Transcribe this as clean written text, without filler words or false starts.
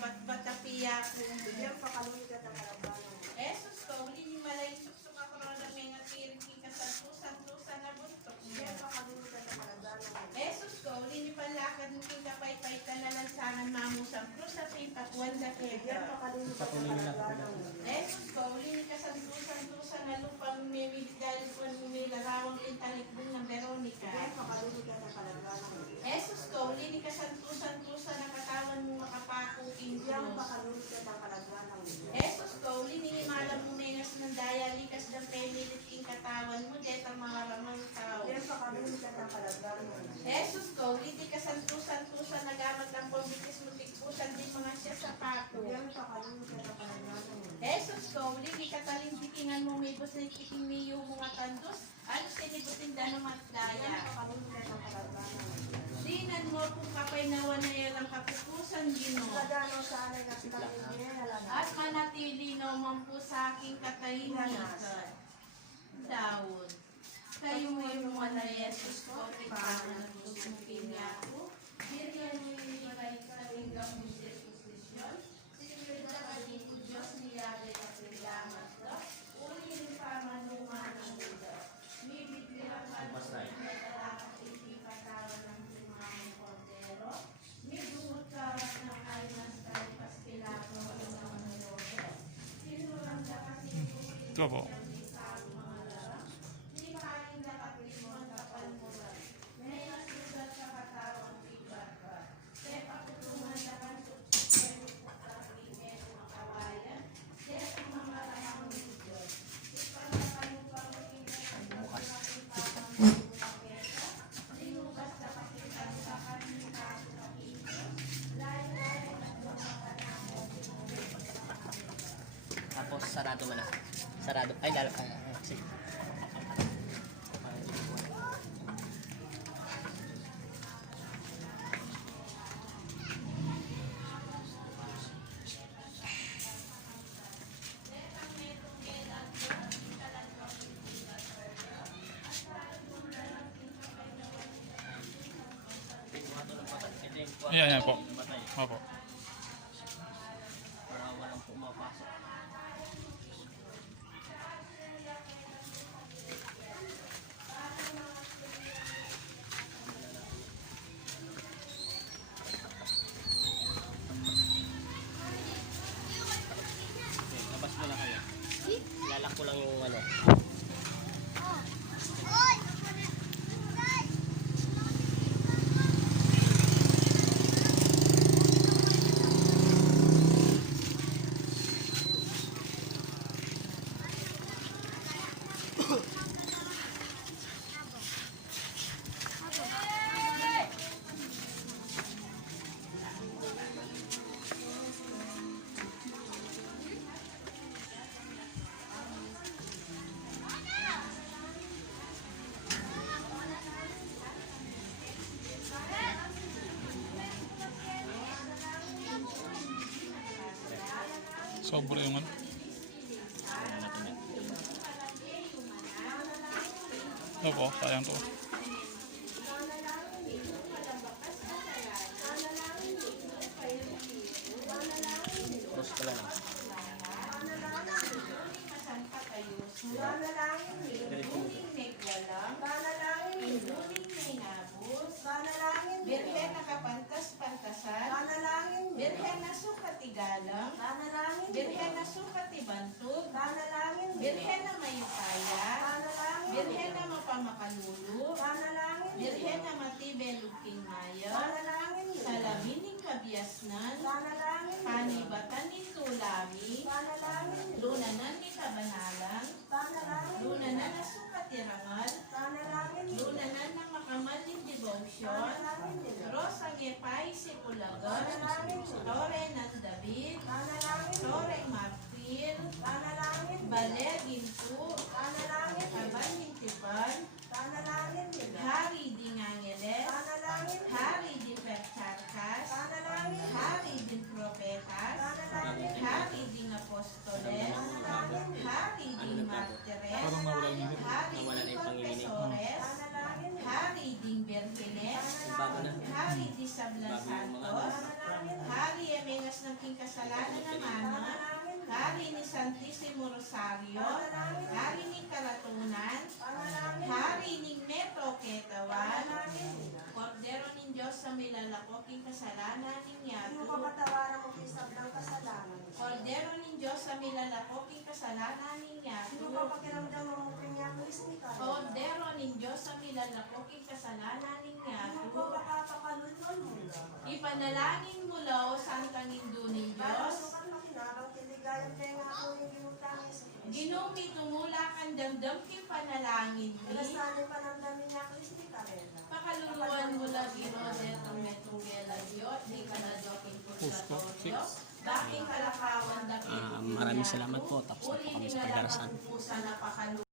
batbatapiya kung Bigyan pa kalunod ka ng kalabano. Esos ko, uli ni malay suksok ako ron ng mga pirki kasantusan na buntok Bigyan siya. pa kalunod ka ng kalabano. Esos ko, uli ni palakad ng kapay-pay ka na lansangan mamusang krus sa pimpakuan na Bigyan kaya. pa kalunod ka ng kalabano. Esos ko, uli ni kasantusan na lupang mimigdal ko ni larawang intalikbong ng Veronica. Bigyan pa kalunod ka ng kalabano. Esos ko, uli ni kasantusan na katawan mo makapakuking Bigyan pa Diyos. kalunod ka ng kalabano. Esos ko, uli ni malam mo mengas ng daya, likas ng pemilit ing katawan mo, det ang mga ramang tao. Bigyan pa kalunod ka ng kalabano. Esos ko, uli di kasantusan nagamat ng pambitis mo tikpusan din mga siya sa pako. Bigyan pa kalunod ka ng kalabano. Esos ko, uli di katalindikingan mo may bus na ikiting miyo mga tandos, alos sinibutin da ng Bigyan matdaya. pa kalunod ka ng kalabano. Dinan mo kung kapay nawa na yalang kapupusan gino. Kadano sa alay na pamilya na At manatili naman po sa aking katahimikan. Dawon. Kayo mo yung mga na Yesus ko, tigpahan ng pusupin niya ako. Biriyan mo yung ibalik sa tinggang mo Yesus Krisyon. Sinunod na kami po Diyos, niyari at nilamat ka. Uli yung pamanuman ng Buddha. Bibigyan ka ng talakat ipipatawan ng limang kordero. May bumot karat ng aymas kalipas pilato ng mga naloko. Sinurang na kasi Ito po. Tapos sarado mo na. Sarado. Ay, lalakay. Sige. Ayan po. Opo. Para walang pumapasok. Okay, labas mo na kayo. Lalak ko lang yung ano. Sobra yung ano. Opo, sayang to. Cross ko lang. Manalangin ni. Induling may galang, Manalangin ni. induling may nabos, Manalangin ni. birhen na kapantas-pantasan, Manalangin ni. birhen na sukatigalang, Manalangin ni. birhen na sukatibantog, Manalangin ni. birhen na mayukaya, Manalangin ni. birhen na mapamakalulu, Manalangin ni. birhen na matibelugking maya, Manalangin ni. salamining kabiasnan, Manalangin ni. panibatan ni tulami, Manalangin ni. lunanan ni kabanalan, Manalangin ni. lunanan na sukatirangal, Manalangin ni. lunanan na makamaling devotion, Manalangin ni. Rosang Epay si Pulagan, Manalangin ni. Tore ng David, Manalangin ni. Tore Marfil, Manalangin ni. Baler Gintu, Manalangin ni. Kaban Hintiban, Manalangin ni. Hari din Angeles, Manalangin ni. Hari din Percharkas, Manalangin ni. Hari din Propetas, Manalangin ni. Hari din Apostoles, Hari din Martires, Parang nawala yung hit. Hari Nawala na din yung panginginig. Confesores, Manalangin ni. Hari din Berkeles, Bago na. Hari din Sablan Bago yung mga Santos, Hari Emingas na aking kasalanan naman, Hari ni Santissimo Rosario, Hari ni Kalatunan, Hari ni Metro Ketawan, Kordero ng Diyos sa milalakoking kasalanan ninyato, Yung kapatawaran mo kisab ng kasalanan. Kordero ng Diyos sa milalakoking kasalanan ninyato, Yung kapakiramdam mo pinya Kristi ka. Kordero ng Diyos sa milalakoking kasalanan ninyato, Yung kapakapakalunod mo lang. ipanalangin mo lao Santang Indo ng Diyos, Sukat makinabang tiligayang tenga ako yung ginutangis. Ginumi tumula kang damdam ki panalangin mi, Alasanin pa ng dami niya Kristi ka rin. pakaluluan mo lang Ginodetong Metungela Diyos, di ka na joking purgatorio, baking kalakawan daking Maraming salamat po. Tapos na po kami sa pagdarasan. Uli nilalang ang pusa na pakalu